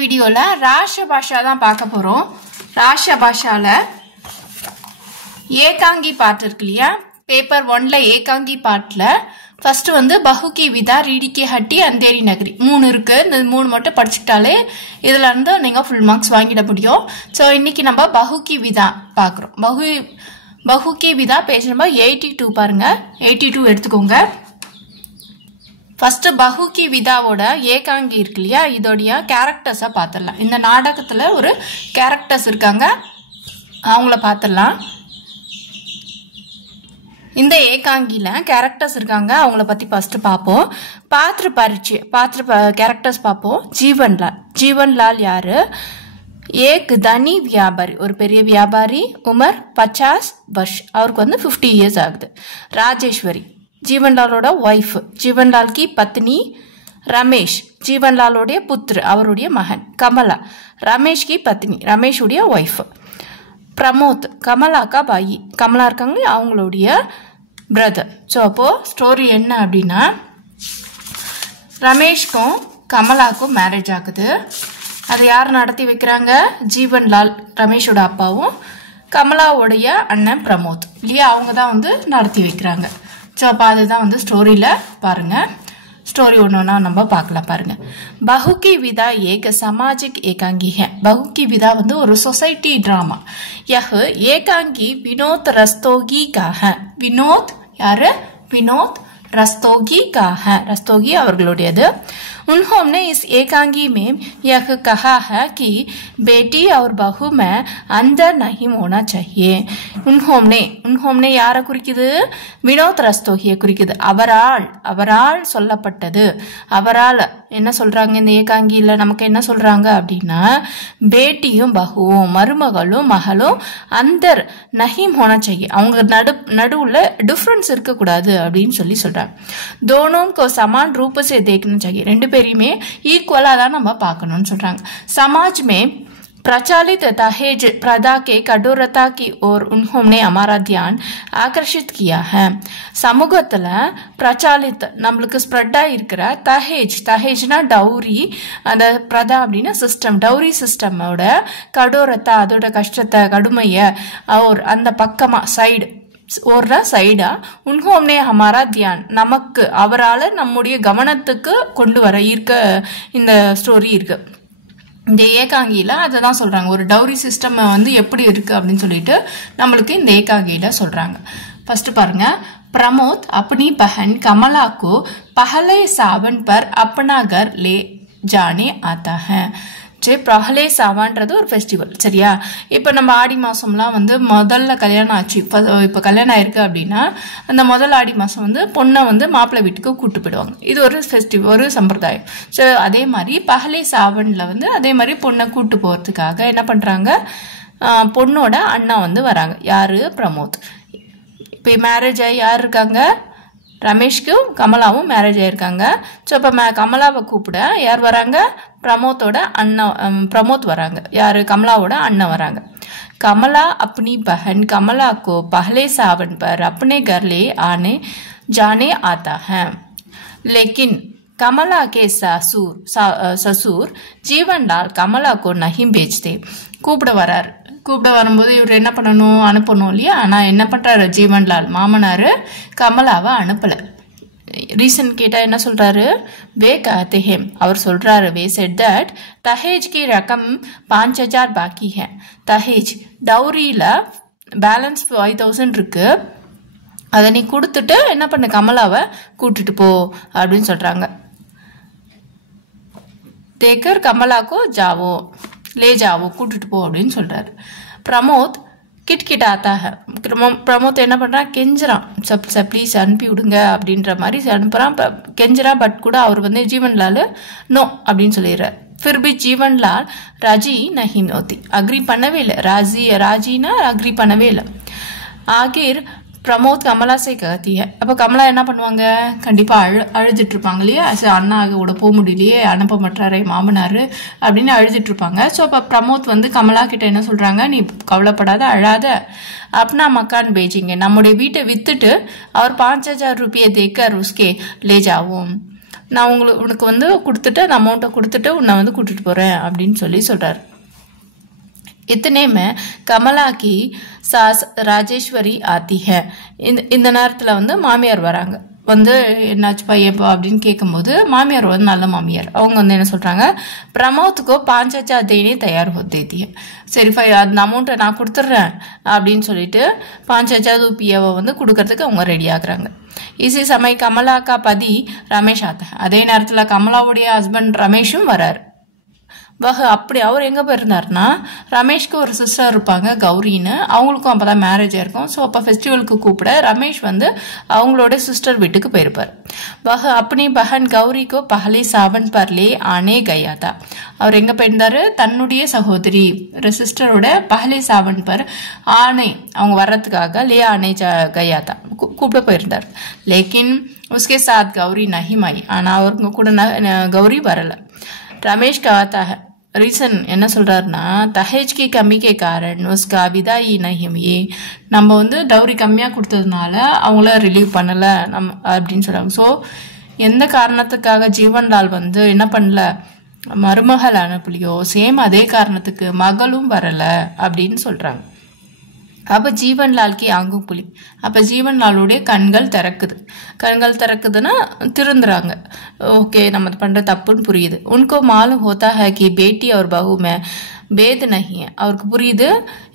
வீடியோல ராஷ்டிர பாஷா தான் பார்க்க போறோம். ராஷ்டிர பாஷால ஏகாங்கி பாட்டு இருக்கு இல்லையா, பேப்பர் 1ல ஏகாங்கி பாட்டுல ஃபர்ஸ்ட் வந்து பஹு கி விதா, ரீடி கி ஹட்டி, அந்தேரி நகரி 3 இருக்கு. இந்த 3 மட்டும் படிச்சுட்டாலே இதுல இருந்து நீங்க ஃபுல் மார்க்ஸ் வாங்கிட முடியும். ஸோ இன்னைக்கு நம்ம பஹு கி விதா பாக்குறோம். பஹு கி விதா பேஜ் நம்பர் 82 பாருங்க. 82 எடுத்துக்கோங்க. ஃபர்ஸ்ட் பஹு கி விதாவோட ஏகாங்கி இருக்கு இல்லையா, இதோடைய கேரக்டர்ஸை பார்த்துடலாம். இந்த நாடகத்தில் ஒரு கேரக்டர்ஸ் இருக்காங்க, அவங்கள பார்த்துடலாம். இந்த ஏகாங்கியில் கேரக்டர்ஸ் இருக்காங்க, அவங்கள பற்றி ஃபர்ஸ்ட் பார்ப்போம். கேரக்டர்ஸ் பார்ப்போம். ஜீவன்லால் யாரு? ஏக் தனி வியாபாரி, ஒரு பெரிய வியாபாரி. உமர் 50 வருஷ், அவருக்கு வந்து 50 இயர்ஸ் ஆகுது. ராஜேஸ்வரி ஜீவன்லாலோட ஒய்ஃப், ஜீவன்லால் கி பத்னி. ரமேஷ் ஜீவன்லாலோடைய புத்திர, அவருடைய மகன். கமலா ரமேஷ் கி பத்னி, ரமேஷுடைய ஒய்ஃப். பிரமோத் கமலா கா பாயி, கமலா இருக்காங்க அவங்களுடைய பிரதர். ஸோ அப்போ ஸ்டோரி என்ன அப்படின்னா, ரமேஷ்க்கும் கமலாக்கும் மேரேஜ் ஆகுது. அதை யார் நடத்தி வைக்கிறாங்க? ஜீவன்லால், ரமேஷோட அப்பாவும் கமலாவுடைய அண்ணன் பிரமோத் இல்லையா, அவங்க தான் வந்து நடத்தி வைக்கிறாங்க. ஸோ அப்போ அதுதான் வந்து ஸ்டோரியில் பாருங்க. ஸ்டோரி ஒன்று நம்ம பார்க்கலாம் பாருங்க. பஹு கி விதா ஏக சாமாஜிக் ஏகாங்கி है. பஹு கி விதா வந்து ஒரு சொசைட்டி ட்ராமா. यह ஏகாங்கி வினோத் ரஸ்தோகி का है. வினோத் யாரு? வினோத் रस्तोगी का है, रस्तोगी அவர்களுடையது. उन्होंने इस एकांगी में यह कहा है कि बेटी और बहू में अंदर नहीं होना चाहिए. उन्होंने யாரை குறிக்குது? வினோத் ரஸ்தோகியை குறிக்குது. அவரால் சொல்லப்பட்டது. அவரால் என்ன சொல்றாங்க இந்த ஏகாங்கியில, நமக்கு என்ன சொல்றாங்க அப்படின்னா, பேட்டியும் பஹுவும், மருமகளும் மகளும் அந்தர் நஹீம் ஹோனா செய்ய, அவங்க நடுவுல டிஃபரன்ஸ் இருக்கக்கூடாது அப்படின்னு சொல்றாங்க. दोनों को समान रूप से देखना चाहिए, ரெண்டு பேரையுமே ஈக்குவலா தான் நம்ம பார்க்கணும்னு சொல்றாங்க. समाज में प्रचलित दहेज प्रथा के कठोरता की ओर उन्होंने हमारा ध्यान आकर्षित किया है. சமூகத்துல பிரச்சாலித் நம்மளுக்கு ஸ்ப்ரெட் ஆகிருக்கிற தஹேஜ்னா டவுரி, அந்த பிரதா அப்படின்னா சிஸ்டம், டவுரி சிஸ்டமோட கடோரத்தை, அதோட கஷ்டத்தை, கடுமையை அந்த பக்கமா சைடா உன்ஹோம்னே ஹமாரா தியான், நமக்கு அவரால் நம்முடைய கவனத்துக்கு கொண்டு வர இந்த ஸ்டோரி இருக்கு. இந்த ஏகாங்கியில அதை தான் சொல்றாங்க. ஒரு டவுரி சிஸ்டம் வந்து எப்படி இருக்கு அப்படின்னு சொல்லிட்டு நம்மளுக்கு இந்த ஏகாங்கியில சொல்றாங்க. ஃபர்ஸ்ட் பாருங்க. प्रमोद अपनी बहन कमला को पहले सावन पर अपना घर ले जाने आता है. பஹலே சாவான்றது ஒரு ஃபெஸ்டிவல், சரியா? இப்போ நம்ம ஆடி மாதம்லாம் வந்து முதல்ல கல்யாணம் ஆச்சு, இப்போ கல்யாணம் ஆயிருக்கு அப்படின்னா அந்த முதல் ஆடி மாதம் வந்து பொண்ணை வந்து மாப்பிள்ளை வீட்டுக்கு கூட்டு போயிடுவாங்க. இது ஒரு ஃபெஸ்டிவல், ஒரு சம்பிரதாயம். ஸோ அதே மாதிரி பஹலே சாவனில் வந்து அதே மாதிரி பொண்ணை கூட்டு போகிறதுக்காக என்ன பண்ணுறாங்க, பொண்ணோட அண்ணா வந்து வராங்க. யார்? பிரமோத். இப்போ மேரேஜ் ஆகி யார் இருக்காங்க? ரமேஷ்க்கும் கமலாவும் மேரேஜ் ஆயிருக்காங்க. ஸோ இப்போ கமலாவை கூப்பிட யார் வராங்க? பிரமோத்தோட அண்ணன், பிரமோத் வராங்க. யார்? கமலாவோட அண்ணன் வராங்க. कमला अपनी बहन कमला को पहले सावन पर अपने घर ले आने जाने आता है, लेकिन कमला के ससुर जीवनलाल कमला को नहीं भेजते. கூப்பிட வரும்போது இவர் என்ன பண்ணணும்? அனுப்பணும் இல்லையா? ஆனால் என்ன பண்ணுறாரு ஜீவன்லால் மாமனார் கமலாவை அனுப்பலை. ரீசன் கேட்டால் என்ன சொல்கிறாரு? வே कहते हैं, அவர் சொல்கிறாரு, வே செட் தட் தஹேஜ் கி ரகம் 5000 பாக்கி है. தஹேஜ் டவுரியில் பேலன்ஸ் 5000 இருக்கு, அதை நீ கொடுத்துட்டு என்ன பண்ண, கமலாவை கூட்டுட்டு போ அப்படின்னு சொல்கிறாங்க. தேக்கர் கமலாக்கோ ஜாவோ, லே ஜாவோ, கூட்டுட்டு போ அப்படின்னு சொல்றாரு. பிரமோத் கிட்கிட்டாத்தா. பிரமோத் என்ன பண்றான்? கெஞ்சுறான், ப்ளீஸ் அனுப்பி விடுங்க அப்படின்ற மாதிரி அனுப்புறான், கெஞ்சுறான். பட் கூட அவர் வந்து ஜீவன்லால் நோ அப்படின்னு சொல்லிடுறாரு. फिर भी जीवनलाल राजी नहीं होती, अग्री பண்ணவே இல்லை. ராஜினா அக்ரி பண்ணவே இல்லை. ஆகிர் பிரமோத் கமலா சே கத்தி. அப்போ கமலா என்ன பண்ணுவாங்க? கண்டிப்பாக அழுதுட்டு இருப்பாங்க இல்லையா? அண்ணா கூட போக முடியலையே, அனுப்ப மாட்டாரே மாமனார் அப்படின்னு அழுதுட்டு இருப்பாங்க. ஸோ அப்போ பிரமோத் வந்து கமலா கிட்ட என்ன சொல்றாங்க? நீ கவலைப்படாத, அழாத, अपना मकान बेचेंगे, நம்முடைய வீட்டை வித்துட்டு அவர் 5000 रुपये देकर उसके ले जाओ, நான் உனக்கு வந்து கொடுத்துட்டு அந்த அமௌண்ட்டை கொடுத்துட்டு உன்னை வந்து கூட்டிட்டு போறேன் அப்படின்னு சொல்றாரு. इतने में कमला की सास राजेश्वरी आती है. இந்த நேரத்துல வந்து மாமியார் வராங்க. வந்து என்னாச்சு பையப்பா அப்படின்னு கேட்கும்போது மாமியார் வந்து நல்ல மாமியார். அவங்க வந்து என்ன சொல்றாங்க, பிரமோத்துக்கோ 5,000 தேனே தயார் होती है. சரி அந்த அமௌண்ட்டை நான் கொடுத்துட்றேன் அப்படின்னு சொல்லிட்டு 5,000 ரூபாயை வந்து கொடுக்கறதுக்கு அவங்க ரெடி ஆகுறாங்க. இசி சமய கமலா கா பதி ரமேஷ் ஆத்தா. அதே நேரத்துல கமலாவுடைய ஹஸ்பண்ட் ரமேஷும் வராரு. அப்படி அவர் எங்க போயிருந்தாருன்னா, ரமேஷ்க்கு ஒரு சிஸ்டர் இருப்பாங்க கௌரின்னு, அவங்களுக்கும் அப்பதான் மேரேஜ் ஆயிருக்கும். ஸோ அப்ப ஃபெஸ்டிவலுக்கு கூப்பிட ரமேஷ் வந்து அவங்களோட சிஸ்டர் வீட்டுக்கு போயிருப்பார். அப்படி பஹன் கௌரிக்கோ பஹலே சாவன் பர்லே ஆனே கயாதா. அவர் எங்க போயிருந்தாரு, தன்னுடைய சகோதரி சிஸ்டரோட பஹலே சாவன் பர் ஆனே அவங்க வர்றதுக்காக லே ஆனே கயாதா கூப்பிட போயிருந்தார். லேக்கின் உஸ்கே சாத் கௌரி நஹிமாய். ஆனா அவருக்கு கூட கௌரி வரல. रमेश कहता है रीजन என்ன சொல்றாருன்னா, தஹேஜ் கி கம்மி கே காரண் உஸ்கா விதாயி நஹி हुई. நம்ம வந்து டவுரி கம்மியா கொடுத்ததுனால அவங்கள ரிலீவ் பண்ணல அப்படின்னு சொல்றாங்க. ஸோ எந்த காரணத்துக்காக ஜீவன்லால் வந்து என்ன பண்ணல, மருமகள் அனுப்பலையோ சேம் அதே காரணத்துக்கு மகளும் வரல அப்படின்னு சொல்றாங்க. அப்ப ஜீவன்லால் கி ஆங்கும் புலி. அப்ப ஜீவன்லாலுடைய கண்கள் திறக்குதுன்னா திருந்துறாங்க. ஓகே நம்ம பண்ற தப்புன்னு புரியுது. உनको मालूम होता है कि बेटी और बहू में भेद नहीं है. அவருக்கு புரியுது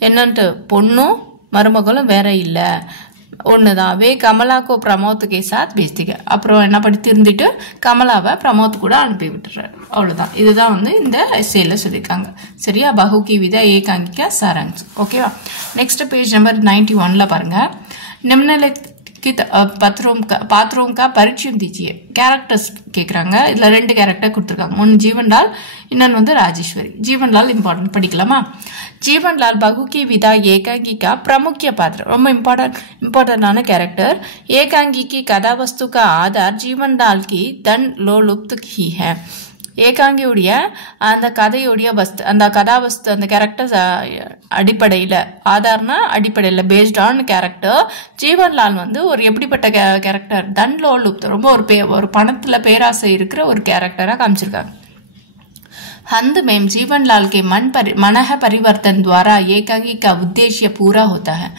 என்னன்ட்டு, பொண்ணும் மருமகளும் வேற இல்ல, ஒண்ணுதான். வே கமலாக்கோ பிரமோத்துக்கே சாத் பேசிக்க. அப்புறம் என்ன பண்ணி திருந்திட்டு கமலாவை பிரமோத் கூட அனுப்பி விட்டுறாரு. அவ்வளவுதான். இதுதான் வந்து இந்த எஸ்ஏல சொல்லியிருக்காங்க. சரியா, பஹுகி விதா ஏகாங்கிகா சாராங்ஸ். ஓகேவா. நெக்ஸ்ட் பேஜ் நம்பர் 91ல பாருங்க. निम्नलिखित पात्रों का परिचय दीजिए. कैरेक्टर्स கேக்குறாங்க. இதுல 2 கேரக்டர் கொடுத்திருக்காங்க. ஒன்னு ஜீவன்லால், இன்னொன்னு வந்து ராஜேஸ்வரி. ஜீவன்லால் இம்பார்ட்டன்ட் படிக்கலாமா. जीवनलाल बहू की विदा एकांगी का प्रमुख पात्र. ரொம்ப इम्पोर्टेंटाன कैरेक्टर. एकांगी की कथा वस्तु का आधार जीवनलाल की धन लोलुप्त ही है. ஏகாங்கியுடைய அந்த கதையுடைய வஸ்து, அந்த கதாவஸ்து, அந்த கேரக்டர்ஸ் அடிப்படையில, ஆதார்னா அடிப்படையில பேஸ்ட் ஆன் கேரக்டர். ஜீவன்லால் வந்து ஒரு எப்படிப்பட்ட கேரக்டர், தன் லோலுப்த், ரொம்ப ஒரு பணத்துல பேராசை இருக்கிற ஒரு கேரக்டரா காமிச்சிருக்காங்க. अंत में जीवनलाल के मन परिवर्तन द्वारा एकांगी का उद्देश्य पूरा होता है.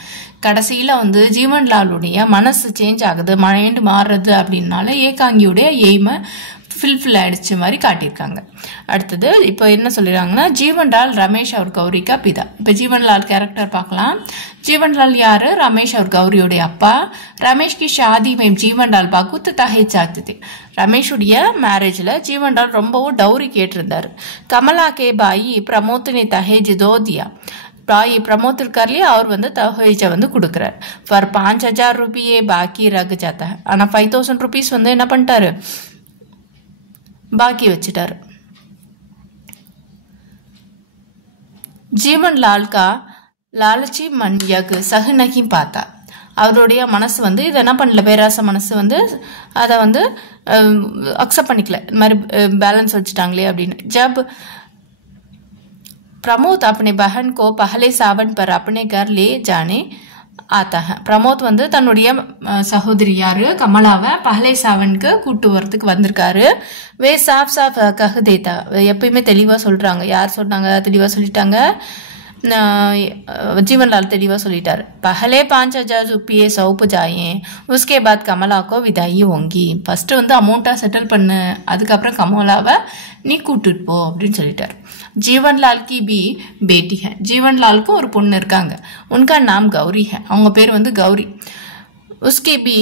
கடைசியில வந்து ஜீவன்லாலுடைய மனசு சேஞ்ச் ஆகுது, மைண்ட் மாறுறது அப்படின்னால ஏகாங்கியுடைய எய்மை ஃபில்ஃபில் ஆயிடுச்சு மாதிரி காட்டியிருக்காங்க. அடுத்தது இப்போ என்ன சொல்லிடுறாங்கன்னா, ஜீவன்லால் ரமேஷ் और गौरी का पिता. இப்போ ஜீவன்லால் கேரக்டர் பார்க்கலாம். ஜீவன்லால் யாரு, ரமேஷ் और गौरीயோடைய அப்பா. ரமேஷ் की शादी में जीवनलाल बहुत दहेज चाहते थे. ரமேஷுடைய மேரேஜ்ல ஜீவன்லால் ரொம்பவும் டவுரி கேட்டிருந்தாரு. கமலா கே பாயி பிரமோத் ने दहेज दो दिया. பாய் பிரமோத் இருக்கார் இல்லையா, அவர் வந்து தஹேஜை வந்து கொடுக்குறாரு. ஃபார் 5,000 ரூபாயே பாக்கி ரக் ஜாத்தா. ஆனா 5,000 ருபீஸ் வந்து என்ன பண்ணிட்டாரு, பாக்கி வச்சுட்டாரு. ஜீவன்லால் கா லாலச்சி மன் யக் சஹ நஹி பாத்தா. அவருடைய மனசு வந்து இதை என்ன பண்ணல, பேராசை மனசு வந்து அதை வந்து அக்செப்ட் பண்ணிக்கல. இந்த மாதிரி பேலன்ஸ் வச்சுட்டாங்களே அப்படின்னு. ஜப் प्रमोद अपने बहन को पहले सावन पर अपने घर ले जाने आता है. பிரமோத் வந்து தன்னுடைய சகோதரி யாரு கமலாவை பஹலே சாவனுக்கு கூட்டு வரதுக்கு வந்திருக்காரு. வே சாஃப் சாஃப் கஹ தேதா. எப்பயுமே தெளிவா சொல்றாங்க. யார் சொன்னாங்க, தெளிவா சொல்லிட்டாங்க, जीवनलाल தெளிவா சொல்லிட்டாரு. पहले 5,000 रुपये सौंप जाए, उसके बाद कमला को विदाई होंगी. ஃபர்ஸ்ட் வந்து அமௌண்ட்டா செட்டில் பண்ணு, அதுக்கப்புறம் கமலாவை நீ கூட்டிட்டு போ அப்படின்னு சொல்லிட்டாரு. ஜீவன்லால் की भी बेटी है. ஜீவன்லாலுக்கு ஒரு பொண்ணு இருக்காங்க. उनका नाम गौरी है. அவங்க பேர் வந்து கௌரி. उसकी भी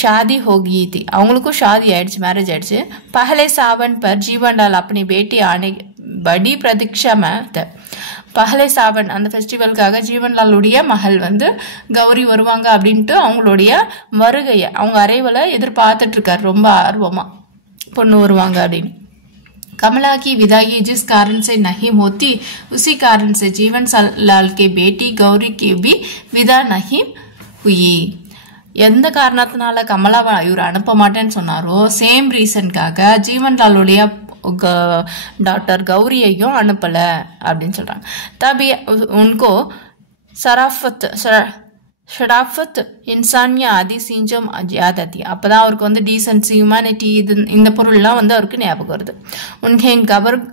शादी हो गई थी. அவங்களுக்கும் ஷாதி ஆயிடுச்சு, மேரேஜ் ஆயிடுச்சு. पहले सावन पर जीवनलाल अपनी बेटी आने बड़ी प्रतीक्षा में थे. பஹலே சாவன் அந்த ஃபெஸ்டிவலுக்காக ஜீவன்லாலுடைய மகள் வந்து கௌரி வருவாங்க அப்படின்ட்டு அவங்களுடைய வருகையை, அவங்க அரைவலை எதிர்பார்த்துட்டு இருக்காரு ரொம்ப ஆர்வமா, பொண்ணு வருவாங்க அப்படின்னு. कमला की विदाई जिस कारण से नहीं होती, उसी कारण से जीवनलाल के बेटी गौरी की भी विदा नहीं हुई. எந்த காரணத்தினால கமலாவை இவர் அனுப்ப மாட்டேன்னு சொன்னாரோ சேம் ரீசனுக்காக ஜீவன்லாலுடைய டாக்டர் கௌரியையும் அனுப்பல அப்படின்னு சொல்றாங்க. தபி உன்கோ சராஃபத் ஷடாஃபத் இன்சானிய ஆதி சீஞ்சம் ஜாததி அப்போதான் அவருக்கு வந்து டீசன்சி ஹியூமனிட்டி இது இந்த பொருள்லாம் வந்து அவருக்கு ஞாபகம் வருது. உன்கே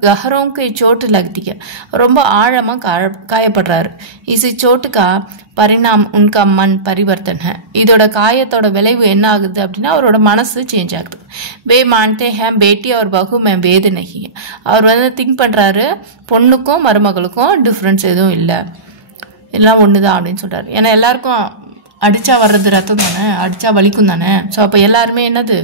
கஹரோங்க சோட்டு லக்திக ரொம்ப ஆழமாக காயப்படுறாரு. இசை சோட்டுக்கா பரிணாம் உன்கா மண் பரிவர்த்தன் இதோட காயத்தோட விளைவு என்ன ஆகுது அப்படின்னா அவரோட மனசு சேஞ்ச் ஆகுது. வே மான்தே பேட்டி அவர் பகு மே வேது நகி அவர் வந்து திங்க் பண்ணுறாரு பொண்ணுக்கும் மருமகளுக்கும் டிஃப்ரென்ஸ் எதுவும் இல்லை எல்லாம் ஒன்று தான் அப்படின்னு சொல்கிறாரு. ஏன்னா எல்லாருக்கும் அடித்தா வர்றது ரத்தம் தானே, அடித்தா வலிக்கும் தானே. ஸோ அப்போ எல்லாருமே என்னது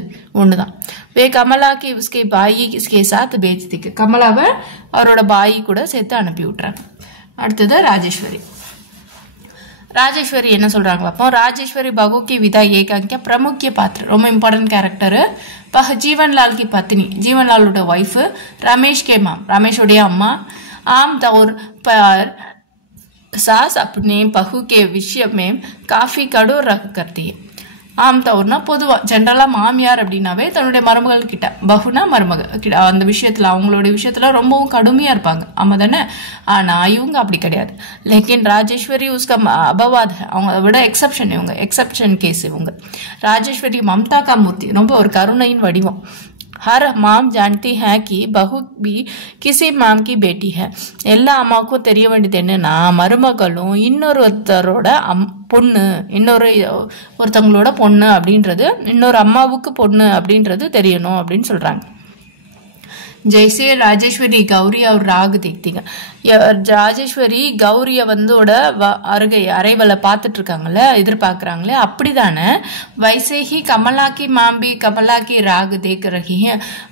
ஒன்று தான். வே கமலாக்கு உஸ்கே பாயி இஸ்கே சாத் பேஜ்திக்கு கமலாவை அவரோட பாயி கூட சேர்த்து அனுப்பி விட்றாங்க. அடுத்தது ராஜேஸ்வரி. ராஜேஸ்வரி என்ன சொல்கிறாங்க பார்ப்போம். ராஜேஸ்வரி பகு கி விதா ஏகாங்கிய பிரமுக்கிய பாத்திரம் ரொம்ப இம்பார்ட்டன்ட் கேரக்டரு. ஜீவன்லால் கி பத்னி ஜீவன்லாலோட ஒய்ஃபு ரமேஷ் கே மாம் ரமேஷோடைய அம்மா. ஆம் தௌர் பர் सास अपने बहू के विषय में काफ़ी कठोर रख करती है. ஆம் தவறுனா பொதுவாக ஜென்ரலாக மாமியார் அப்படின்னாவே தன்னுடைய மருமகள் கிட்ட பகுனா மருமகள் கிட்ட அந்த விஷயத்தில் அவங்களோட விஷயத்தில் ரொம்பவும் கடுமையாக இருப்பாங்க. ஆமாம் தானே. ஆனால் இவங்க அப்படி கிடையாது. லேக்கின் ராஜேஸ்வரி உஸ்கா அபவாத் அவங்க அதை விட எக்ஸப்ஷன் இவங்க எக்ஸப்ஷன் கேஸ் இவங்க. ராஜேஸ்வரி மம்தா கா மூர்த்தி ரொம்ப ஒரு கருணையின் வடிவம். हर माम जानती है कि बहू भी किसी माम की बेटी है. எல்லா அம்மாவுக்கும் தெரிய வேண்டியது என்னன்னா மருமகளும் இன்னொருத்தரோட பொண்ணு ஒருத்தவங்களோட பொண்ணு அப்படின்றது இன்னொரு அம்மாவுக்கு பொண்ணு அப்படின்றது தெரியணும் அப்படின்னு சொல்றாங்க. जैसे ராஜேஸ்வரி கௌரி அவர் ராகு தேக்திங்க ராஜேஸ்வரி கௌரிய வந்தோட அரைவலை பார்த்துட்டு இருக்காங்கல்ல எதிர்பார்க்குறாங்களே அப்படிதானே. வைசேஹி கமலாக்கி மாம்பி கமலாக்கி ராகு தேக் ரஹி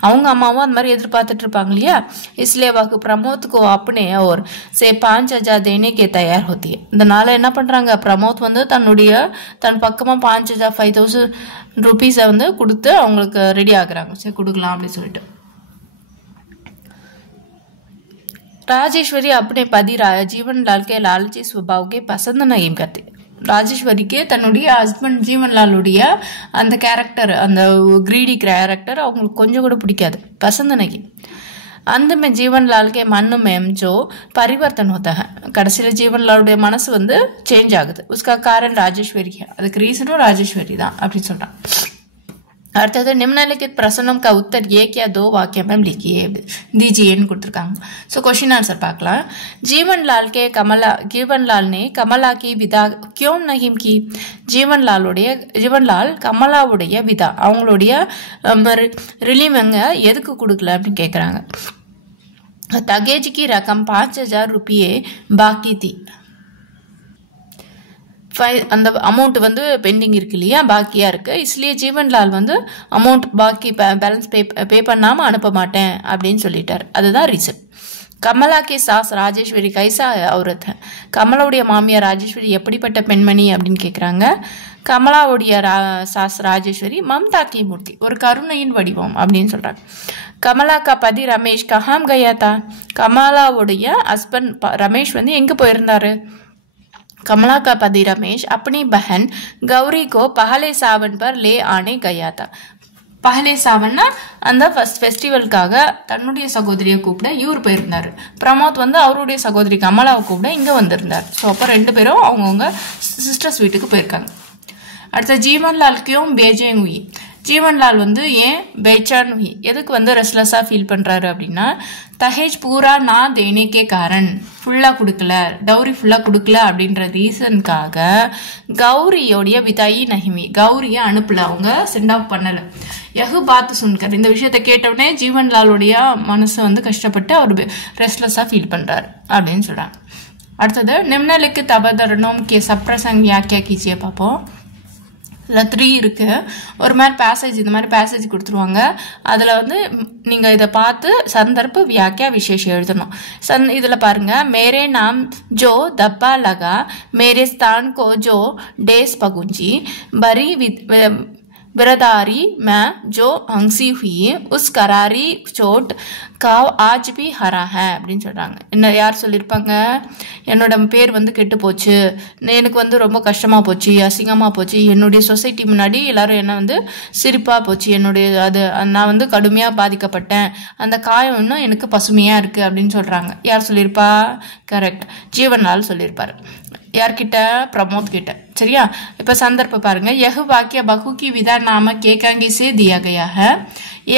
அவங்க அம்மாவும் அந்த மாதிரி எதிர்பார்த்துட்டு இருப்பாங்க இல்லையா. इसलिए वह प्रमोद को अपने और से 5,000 देने के तैयार होती है. இதனால என்ன பண்றாங்க பிரமோத் வந்து தன் பக்கமா 5,000 ரூபீஸை வந்து கொடுத்து அவங்களுக்கு ரெடி ஆகுறாங்க. சரி கொடுக்கலாம் அப்படின்னு சொல்லிட்டு. राजेश्वरी अपने पति जीवनलाल के लालची स्वभाव के पसंद नहीं करती. ராஜேஸ்வரிக்கு தன்னுடைய ஹஸ்பண்ட் ஜீவன்லாலுடைய அந்த கேரக்டர் அந்த கிரீடி கேரக்டர் அவங்களுக்கு கொஞ்சம் கூட பிடிக்காது. பசந்த் நகி அந்த में जीवनलाल के मन में जो परिवर्तन होता है கடைசியில் ஜீவன்லாலுடைய மனசு வந்து சேஞ்ச் ஆகுது. उसका कारण राजेश्वरी है அதுக்கு ரீசனும் ராஜேஸ்வரி தான் அப்படின்னு சொல்றான். அடுத்தது निम्नलिखित प्रश्नों का उत्तर एक या दो वाक्य में लिखिए दीजिए கொடுத்துருக்காங்க. ஸோ क्वेश्चन आंसर பார்க்கலாம். जीवनलाल ने कमला की विदा क्यों नहीं की. जीवनलाल கமலாவுடைய விதா அவங்களுடைய ரிலீவங்க எதுக்கு கொடுக்கல அப்படின்னு கேட்குறாங்க. दहेज की रकम 5,000 रुपये बाकी थी. அந்த அமௌண்ட் வந்து பெண்டிங் இருக்கு இல்லையா பாக்கியா இருக்கு. इसलिए ஜீவன்லால் வந்து அமௌண்ட் பாக்கி பேலன்ஸ் பே பண்ணாம அனுப்ப மாட்டேன் அப்படின்னு சொல்லிட்டார். அதுதான் ரீசன். கமலா கே சாஸ் ராஜேஸ்வரி கைசா औरत है. கமலாவுடைய மாமியார் ராஜேஸ்வரி எப்படிப்பட்ட பெண்மணி அப்படின்னு கேட்குறாங்க. கமலாவுடைய சாஸ் ராஜேஸ்வரி மம்தா கி மூர்த்தி ஒரு கருணையின் வடிவம் அப்படின்னு சொல்றாங்க. கமலா கா பதி ரமேஷ் கஹாம் கயா தா. கமலாவுடைய ஹஸ்பண்ட் ரமேஷ் வந்து எங்க போயிருந்தாரு. कमला का पति रमेश अपनी बहन गौरी को पहले सावन पर ले आने गया था. பஹலே சாவன்னா அந்த ஃபர்ஸ்ட் ஃபெஸ்டிவலுக்காக தன்னுடைய சகோதரியை கூப்பிட இவர் போயிருந்தார். பிரமோத் வந்து அவருடைய சகோதரி கமலாவை கூப்பிட இங்கே வந்திருந்தார். ஸோ அப்போ ரெண்டு பேரும் அவங்கவுங்க சிஸ்டர்ஸ் வீட்டுக்கு போயிருக்காங்க. அடுத்த ஜீவன்லால் கியோம் பேஜேங் हुई. ஜீவன்லால் வந்து ஏன் பேச்சான் हुई எதுக்கு வந்து ரெஸ்ட்லெஸ்ஸாக ஃபீல் பண்ணுறாரு அப்படின்னா தஹேஜ் பூரா நான் தேனேக்கே காரன் ஃபுல்லாக கொடுக்கல டவுரி ஃபுல்லாக கொடுக்கல அப்படின்ற ரீசனுக்காக கௌரியோடைய விதாயி நஹிமி கௌரியை அனுப்பல அவங்க சென்ட் ஆஃப் பண்ணலை. யஹு பாத்து சுன்கர் இந்த விஷயத்த கேட்டவுடனே ஜீவன்லாலுடைய மனசை வந்து கஷ்டப்பட்டு அவர் ரெஸ்ட்லெஸ்ஸாக ஃபீல் பண்ணுறாரு அப்படின்னு சொல்கிறாங்க. அடுத்தது நிம்னலிக்கு தபதரணும் கே சப்ரசங் வியாக்கியா கீச்சியை பார்ப்போம். இதில் 3 இருக்கு. ஒரு மாதிரி பேசேஜ் இந்த மாதிரி பேசேஜ் கொடுத்துருவாங்க. அதில் வந்து நீங்கள் இதை பார்த்து சந்தர்ப்ப வியாக்கியா விசேஷம் எழுதணும். இதில் பாருங்க மேரே நாம் ஜோ தப்பா லகா மேரே ஸ்தான் கோ ஜோ டேஸ் பகுஞ்சி பரி बिरादरी में जो हंसी हुई उस करारी चोट காவ் ஆஜ் பி ஹரா ஹே அப்படின்னு சொல்றாங்க. என்ன யார் சொல்லியிருப்பாங்க? என்னோட பேர் வந்து கெட்டு போச்சு, எனக்கு வந்து ரொம்ப கஷ்டமா போச்சு, அசிங்கமா போச்சு, என்னுடைய சொசைட்டி முன்னாடி எல்லாரும் என்ன வந்து சிரிப்பா போச்சு, என்னுடைய அது நான் வந்து கடுமையா பாதிக்கப்பட்டேன், அந்த காயம் இன்னும் எனக்கு பசுமையா இருக்கு அப்படின்னு சொல்றாங்க. யார் சொல்லியிருப்பா? கரெக்ட், ஜீவன்லால் சொல்லியிருப்பாரு. யார்கிட்ட? பிரமோத் கிட்ட. சரியா? இப்ப சந்தர்ப்ப பாருங்க. यह वाक्य बहू की विदा नामक एकांगी से दिया गया है.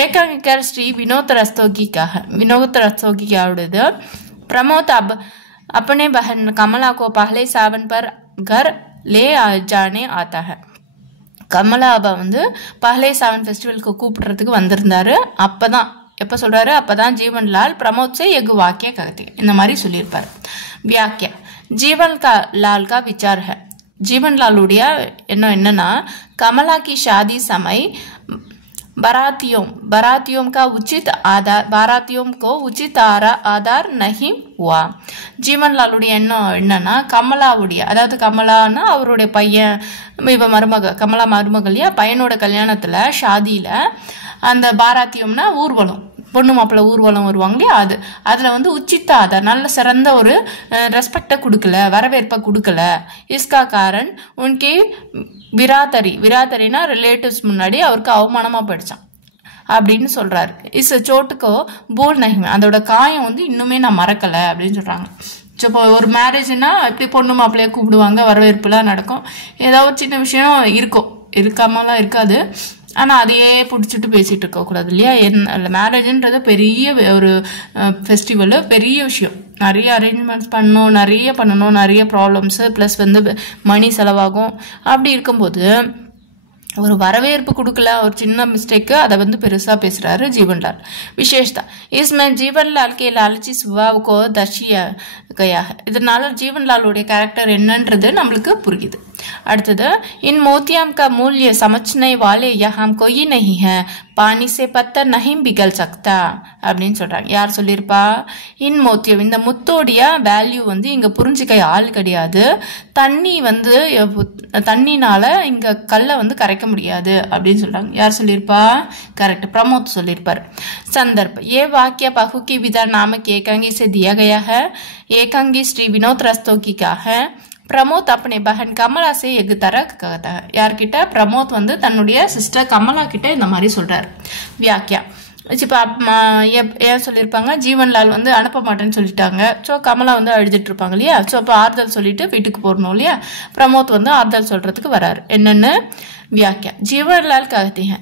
एकांगिकार श्री विनोद रस्तोगी का है. विनोद रस्तोगी क्या उड़ेद? प्रमोद अब अपने बहन कमला को पहले सावन पर घर ले जाने आता है. கமலாவை வந்து பஹ்லே சாவன் ஃபெஸ்டிவலுக்கு கூப்பிடுறதுக்கு வந்திருந்தாரு. அப்பதான் எப்ப சொல்றாரு? அப்பதான் ஜீவன்லால் பிரமோத் से एक वाक्य कहते இந்த மாதிரி சொல்லியிருப்பாரு. व्याख्या जीवन का लाल का विचार है. जीवनलाल उड़िया என்னன்னா कमला की शादी समय बारातियों का उचित आधार बारातियों को उचित आधार नहीं हुआ. ஜீவன்லாலுடைய என்னன்னா கமலாவுடைய, அதாவது கமலான்னா அவருடைய பையன், இவ மருமக கமலா மருமகள் இல்லையா, பையனோட கல்யாணத்துல ஷாதியில அந்த பாராத்தியம்னா ஊர்வலம், பொண்ணு மாப்பிள்ள ஊர்வலம் வருவாங்க இல்லையா, அதுல வந்து உச்சித்த ஆதார் நல்ல சிறந்த ஒரு ரெஸ்பெக்டை கொடுக்கல, வரவேற்பை கொடுக்கல. இஸ்கா காரன் உன்கே விராதரினா ரிலேட்டிவ்ஸ் முன்னாடி அவருக்கு அவமானமா போயிடுச்சான் அப்படின்னு சொல்றாரு. இஸ் சோட்டுக்கோ பூல் நஹி, அதோட காயம் வந்து இன்னுமே நான் மறக்கல அப்படின்னு சொல்றாங்க. இப்போ ஒரு மேரேஜ்னா இப்படி பொண்ணு மாப்பிள்ளைய கூப்பிடுவாங்க, வரவேற்புலாம் நடக்கும், ஏதாவது ஒரு சின்ன விஷயம் இருக்கும், இருக்காமலாம் இருக்காது, ஆனா அதையே பிடிச்சிட்டு பேசிட்டு இருக்க கூடாது இல்லையா. மேரேஜ்ன்றது பெரிய ஒரு ஃபெஸ்டிவல், பெரிய விஷயம், நிறைய அரேஞ்ச்மெண்ட்ஸ் பண்ணணும், நிறைய ப்ராப்ளம்ஸ் பிளஸ் வந்து மணி செலவாகும். அப்படி இருக்கும்போது ஒரு வரவேற்பு கொடுக்கல, ஒரு சின்ன மிஸ்டேக்கு, அதை வந்து பெருசா பேசுறாரு ஜீவன்லால். விசேஷதா इसमें जीवनलाल के लालची स्वभाव को दर्शाया गया है. இதனால ஜீவன்லாலுடைய கேரக்டர் என்னன்றது நம்மளுக்கு புரியுது. அடுத்தது इन मोतियों का मूल्य समझने वाले यहाँ कोई नहीं है, पानी से पत्थर नहीं पिघल सकता அப்படின்னு சொல்றாங்க. யார் சொல்லியிருப்பா? இன் மோத்தியம், இந்த முத்தோடைய வேல்யூ வந்து இங்க புரிஞ்சுக்க ஆள் கிடையாது. தண்ணினால இங்க கல்லை வந்து கரைக்க முடியாது அப்படின்னு சொல்றாங்க. யார் சொல்லியிருப்பா? கரெக்ட், பிரமோத் சொல்லியிருப்பார். சந்தர்ப்ப ये वाक्य बहू की विदा नामक एकांगी से दिया गया है. एकांगी श्री विनोद रस्तोगी का है. பிரமோத் अपने बहन कमला से एक तरह कहता है. யார்கிட்ட? பிரமோத் வந்து தன்னுடைய சிஸ்டர் கமலா கிட்ட இந்த மாதிரி சொல்றாரு. வியாக்கியா இப்போ ஏன் சொல்லியிருப்பாங்க? ஜீவன்லால் வந்து அனுப்ப மாட்டேன்னு சொல்லிட்டாங்க. ஸோ கமலா வந்து அழுதுட்டு இருப்பாங்க இல்லையா. ஸோ இப்போ ஆறுதல் சொல்லிட்டு வீட்டுக்கு போறணும் இல்லையா. பிரமோத் வந்து ஆறுதல் சொல்றதுக்கு வராரு. என்னன்னு? व्याख्या जीवनलाल कहते हैं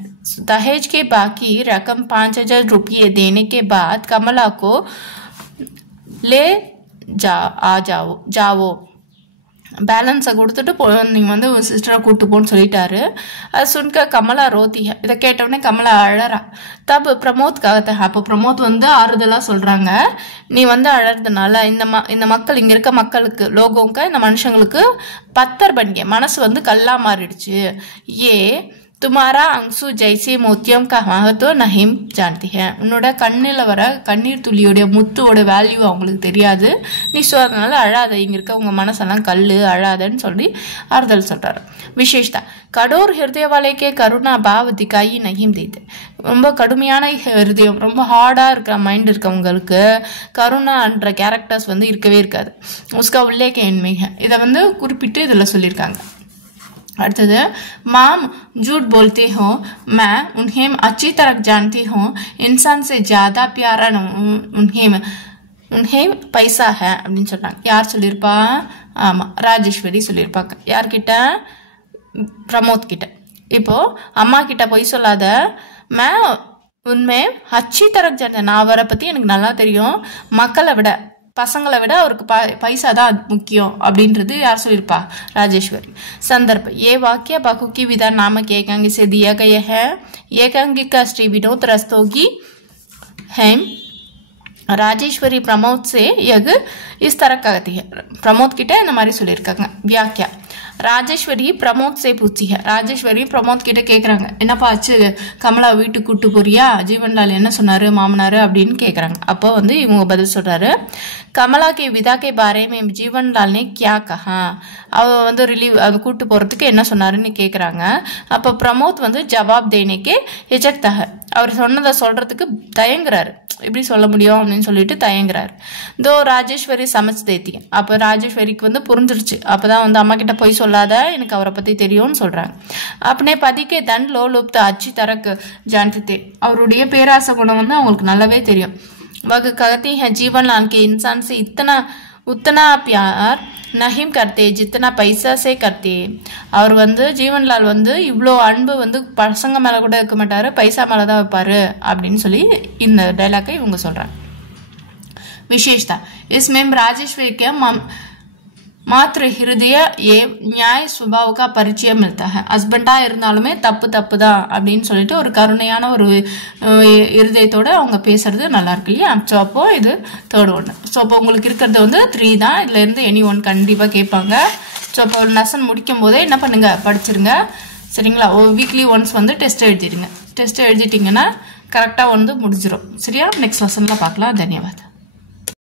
दहेज के बाकी रकम 5,000 रुपये देने के बाद कमला को ले जाओ பேலன்ஸை கொடுத்துட்டு நீங்க வந்து சிஸ்டரை கூட்டு போன்னு சொல்லிட்டாரு. அது சுன்க கமலா ரோத்தி. இதை கேட்டவுடனே கமலா அழறா. தப் பிரமோத் ககத்த. அப்போ பிரமோத் வந்து ஆறுதலா சொல்றாங்க, நீ வந்து அழறதுனால இந்த மக்கள், இங்க இருக்க மக்களுக்கு, லோகோங்க, இந்த மனுஷங்களுக்கு பத்தர் பண்டிகை மனசு வந்து கல்லா மாறிடுச்சு. ஏ तुम्हारा अंशु जैसे मोतियम का महत्व नहीं जानती है. உன்னோட கண்ணில் வர கண்ணீர் துளியோட முத்தோட வேல்யூ அவங்களுக்கு தெரியாது. நீ அதனால அழாத, இங்க இருக்க உங்க மனசெல்லாம் கல்லு, அழாதன்னு சொல்லி ஆறுதல் சொல்றாரு. விசேஷதா கடோர் ஹிருதய வாலேக்கே கருணா பாவ் திகாயி நஹிம் தேது. ரொம்ப கடுமையான ஹிருதயம், ரொம்ப ஹார்டா இருக்க மைண்ட் இருக்கவங்களுக்கு கருணான்ற கேரக்டர்ஸ் வந்து இருக்கவே இருக்காது. உஸ்கா உல்லேக என்மை. இதை வந்து குறிப்பிட்டு இதுல சொல்லியிருக்காங்க. அடுத்தது माम झूठ बोलते हो, मैं उन्हें अच्छी तरह जानती हूँ, इंसान से ज्यादा प्यारा उन्हें पैसा है அப்படின்னு சொல்றாங்க. யார் சொல்லியிருப்பா? ஆமா, ராஜேஸ்வரி சொல்லியிருப்பாங்க. யார்கிட்ட? பிரமோத் கிட்ட. இப்போ அம்மா கிட்ட பொய் சொல்லாத, மே உண்மை அச்சி தரக் ஜான், நான் அவரை பத்தி எனக்கு நல்லா தெரியும், மக்களை விட, பசங்களை விட அவருக்கு பைசா தான் முக்கியம் அப்படின்றது யார் சொல்லியிருப்பா? ராஜேஸ்வரி. संदर्भ ये वाक्य बहू की विदा नामक एकांगी से दिया गया है. एकांगी का श्री विनोद रस्तोगी है. ராஜேஸ்வரி பிரமோத் से यह इस तरह कहती है. பிரமோத் கிட்ட இந்த மாதிரி சொல்லியிருக்காங்க. வியாக்கியா ராஜேஸ்வரி பிரமோத் சே பூச்சி है ராஜேஸ்வரி பிரமோத் கிட்ட கேக்குறாங்க என்னப்பா ஆச்சு கமலா வீட்டுக்கு கூட்டு போறியா ஜீவன்லால் என்ன சொன்னாரு மாமனாரு அப்படின்னு கேக்குறாங்க அப்போ வந்து இவங்க பதில் சொல்றாரு कमला के विदा के बारे में जीवनलाल ने क्या कहा அவ வந்து ரிலீவ் அது கூட்டு போறதுக்கு என்ன சொன்னாருன்னு கேக்குறாங்க அப்ப பிரமோத் வந்து ஜவாப் தேனேக்கே ஹிஜக்தா है அவர் சொன்னதை சொல்றதுக்கு தயங்குறாரு எப்படி சொல்ல முடியும் அப்படின்னு சொல்லிட்டு தயங்குறாரு தோ ராஜேஸ்வரி சமஜ் தேத்தி அப்ப ராஜேஸ்வரிக்கு வந்து புரிஞ்சிருச்சு அப்பதான் வந்து அம்மா கிட்ட போய் சொல்லாத எனக்கு அவரை பத்தி தெரியும்னு சொல்றாங்க अपने पति के धन लोलुप्त अच्छी तरह जानते थे அவருடைய பேராசை குணம் வந்து அவங்களுக்கு நல்லாவே தெரியும் वह कहती है जीवनलाल के इंसान से उतना प्यार नहीं करते जितना पैसा से करते அவர் வந்து ஜீவன்லால் வந்து இவ்ளோ அன்பு வந்து பசங்க மேல கூட இருக்க மாட்டாரு பைசா மேல தான் வைப்பாரு அப்படின்னு சொல்லி இந்த டயலாக்கை இவங்க சொல்றாங்க विशेषता इसमें राजेश्वरी के मात्र हृदय ये न्याय स्वभाव का परिचय मिलता है ஹஸ்பண்டா இருந்தாலுமே தப்பு தப்பு தான் அப்படின்னு சொல்லிட்டு ஒரு கருணையான ஒரு இருதயத்தோட அவங்க பேசுறது நல்லா இருக்கு இல்லையா ஸோ அப்போ இது தேர்ட் ஒன்று ஸோ அப்போ உங்களுக்கு இருக்கிறது வந்து 3 தான் இதுல இருந்து எனி ஒன் கண்டிப்பா கேட்பாங்க ஸோ அப்போ ஒரு லெசன் முடிக்கும் போதே என்ன பண்ணுங்க படிச்சிருங்க சரிங்களா வீக்லி ஒன்ஸ் வந்து டெஸ்ட் எழுதிடுங்க டெஸ்ட் எழுதிட்டீங்கன்னா கரெக்டா வந்து முடிஞ்சிடும் சரியா நெக்ஸ்ட் லெசன்ல பார்க்கலாம் தன்யவாத்